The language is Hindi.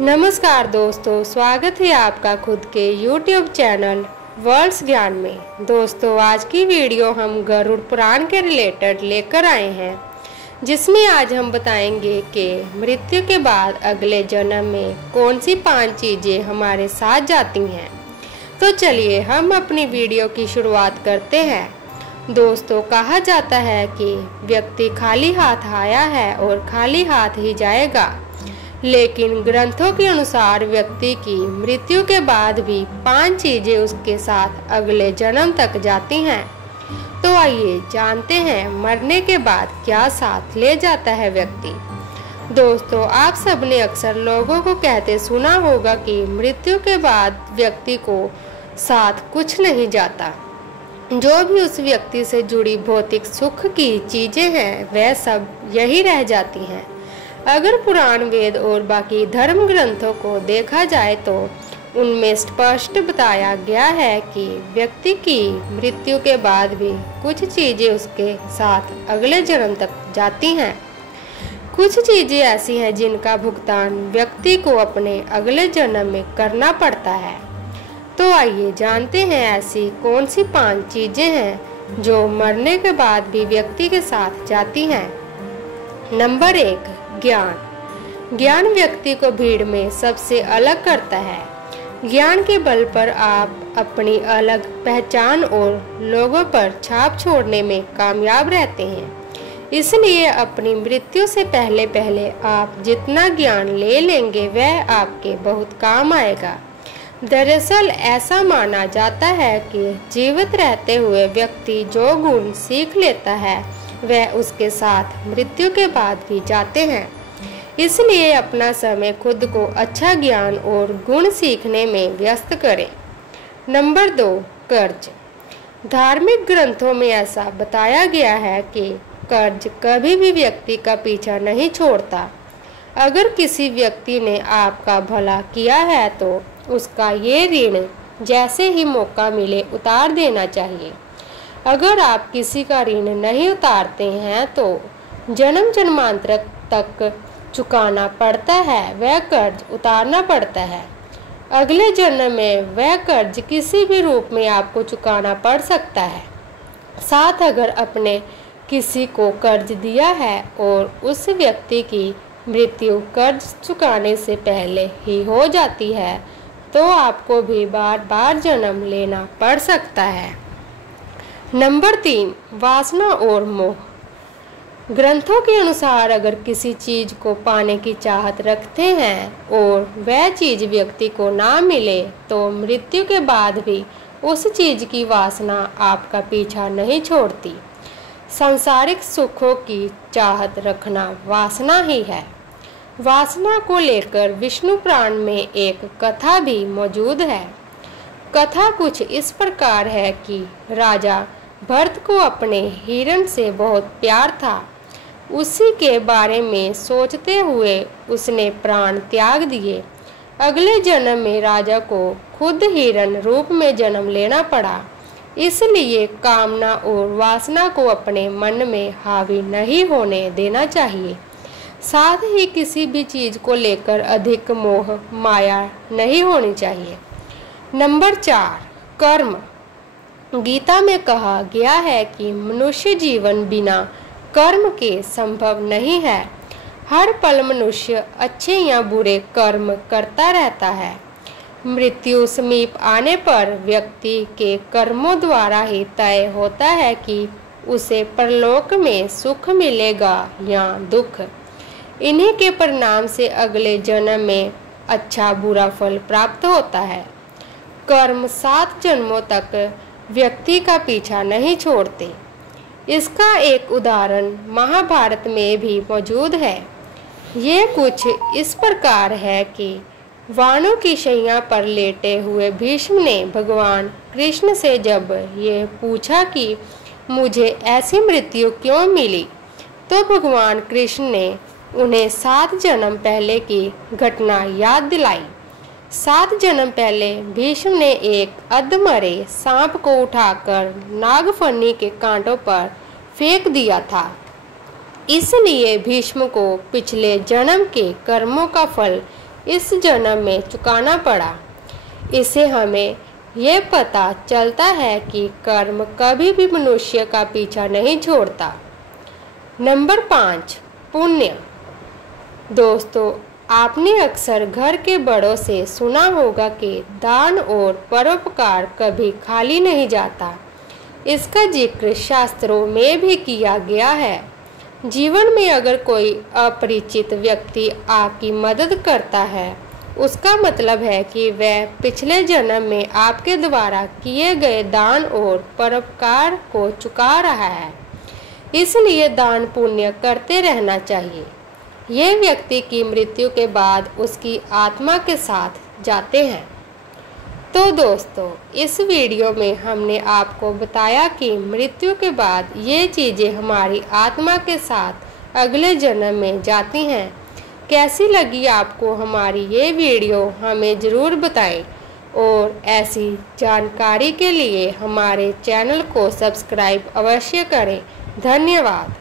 नमस्कार दोस्तों, स्वागत है आपका खुद के YouTube चैनल वर्ल्ड्स ज्ञान में। दोस्तों, आज की वीडियो हम गरुड़ पुराण के रिलेटेड लेकर आए हैं, जिसमें आज हम बताएंगे कि मृत्यु के बाद अगले जन्म में कौन सी 5 चीज़ें हमारे साथ जाती हैं। तो चलिए हम अपनी वीडियो की शुरुआत करते हैं। दोस्तों, कहा जाता है कि व्यक्ति खाली हाथ आया है और खाली हाथ ही जाएगा, लेकिन ग्रंथों के अनुसार व्यक्ति की मृत्यु के बाद भी 5 चीजें उसके साथ अगले जन्म तक जाती हैं। तो आइए जानते हैं मरने के बाद क्या साथ ले जाता है व्यक्ति। दोस्तों, आप सबने अक्सर लोगों को कहते सुना होगा कि मृत्यु के बाद व्यक्ति को साथ कुछ नहीं जाता। जो भी उस व्यक्ति से जुड़ी भौतिक सुख की चीजें हैं वह सब यही रह जाती हैं। अगर पुराण, वेद और बाकी धर्म ग्रंथों को देखा जाए तो उनमें स्पष्ट बताया गया है कि व्यक्ति की मृत्यु के बाद भी कुछ चीजें उसके साथ अगले जन्म तक जाती हैं। कुछ चीजें ऐसी हैं जिनका भुगतान व्यक्ति को अपने अगले जन्म में करना पड़ता है। तो आइए जानते हैं ऐसी कौन सी 5 चीजें हैं जो मरने के बाद भी व्यक्ति के साथ जाती हैं। नंबर 1, ज्ञान। ज्ञान व्यक्ति को भीड़ में सबसे अलग करता है। ज्ञान के बल पर आप अपनी अलग पहचान और लोगों पर छाप छोड़ने में कामयाब रहते हैं। इसलिए अपनी मृत्यु से पहले आप जितना ज्ञान ले लेंगे वह आपके बहुत काम आएगा। दरअसल ऐसा माना जाता है कि जीवित रहते हुए व्यक्ति जो गुण सीख लेता है वह उसके साथ मृत्यु के बाद भी जाते हैं। इसलिए अपना समय खुद को अच्छा ज्ञान और गुण सीखने में व्यस्त करें। नंबर 2, कर्ज। धार्मिक ग्रंथों में ऐसा बताया गया है कि कर्ज कभी भी व्यक्ति का पीछा नहीं छोड़ता। अगर किसी व्यक्ति ने आपका भला किया है तो उसका ये ऋण जैसे ही मौका मिले उतार देना चाहिए। अगर आप किसी का ऋण नहीं उतारते हैं तो जन्म जन्मांतर तक चुकाना पड़ता है, वह कर्ज उतारना पड़ता है। अगले जन्म में वह कर्ज किसी भी रूप में आपको चुकाना पड़ सकता है। साथ अगर अपने किसी को कर्ज दिया है और उस व्यक्ति की मृत्यु कर्ज चुकाने से पहले ही हो जाती है तो आपको भी बार बार जन्म लेना पड़ सकता है। नंबर 3, वासना और मोह। ग्रंथों के अनुसार अगर किसी चीज को पाने की चाहत रखते हैं और वह चीज व्यक्ति को ना मिले तो मृत्यु के बाद भी उस चीज की वासना आपका पीछा नहीं छोड़ती। सांसारिक सुखों की चाहत रखना वासना ही है। वासना को लेकर विष्णु पुराण में एक कथा भी मौजूद है। कथा कुछ इस प्रकार है कि राजा भरत को अपने हिरण से बहुत प्यार था। उसी के बारे में सोचते हुए उसने प्राण त्याग दिए। अगले जन्म में राजा को खुद हिरण रूप में जन्म लेना पड़ा। इसलिए कामना और वासना को अपने मन में हावी नहीं होने देना चाहिए। साथ ही किसी भी चीज को लेकर अधिक मोह माया नहीं होनी चाहिए। नंबर 4, कर्म। गीता में कहा गया है कि मनुष्य जीवन बिना कर्म के संभव नहीं है। हर पल मनुष्य अच्छे या बुरे कर्म करता रहता है। मृत्यु समीप आने पर व्यक्ति के कर्मों द्वारा ही तय होता है कि उसे परलोक में सुख मिलेगा या दुख। इन्हीं के परिणाम से अगले जन्म में अच्छा बुरा फल प्राप्त होता है। कर्म 7 जन्मों तक व्यक्ति का पीछा नहीं छोड़ते। इसका एक उदाहरण महाभारत में भी मौजूद है। ये कुछ इस प्रकार है कि वाणों की शैया पर लेटे हुए भीष्म ने भगवान कृष्ण से जब ये पूछा कि मुझे ऐसी मृत्यु क्यों मिली, तो भगवान कृष्ण ने उन्हें 7 जन्म पहले की घटना याद दिलाई। 7 जन्म पहले भीष्म ने एक अधमरे सांप को उठाकर नागफनी के कांटों पर फेंक दिया था। इसलिए भीष्म को पिछले जन्म के कर्मों का फल इस जन्म में चुकाना पड़ा। इससे हमें ये पता चलता है कि कर्म कभी भी मनुष्य का पीछा नहीं छोड़ता। नंबर 5, पुण्य। दोस्तों, आपने अक्सर घर के बड़ों से सुना होगा कि दान और परोपकार कभी खाली नहीं जाता। इसका जिक्र शास्त्रों में भी किया गया है। जीवन में अगर कोई अपरिचित व्यक्ति आपकी मदद करता है, उसका मतलब है कि वह पिछले जन्म में आपके द्वारा किए गए दान और परोपकार को चुका रहा है। इसलिए दान पुण्य करते रहना चाहिए। यह व्यक्ति की मृत्यु के बाद उसकी आत्मा के साथ जाते हैं। तो दोस्तों, इस वीडियो में हमने आपको बताया कि मृत्यु के बाद ये चीज़ें हमारी आत्मा के साथ अगले जन्म में जाती हैं। कैसी लगी आपको हमारी ये वीडियो, हमें ज़रूर बताएं और ऐसी जानकारी के लिए हमारे चैनल को सब्सक्राइब अवश्य करें। धन्यवाद।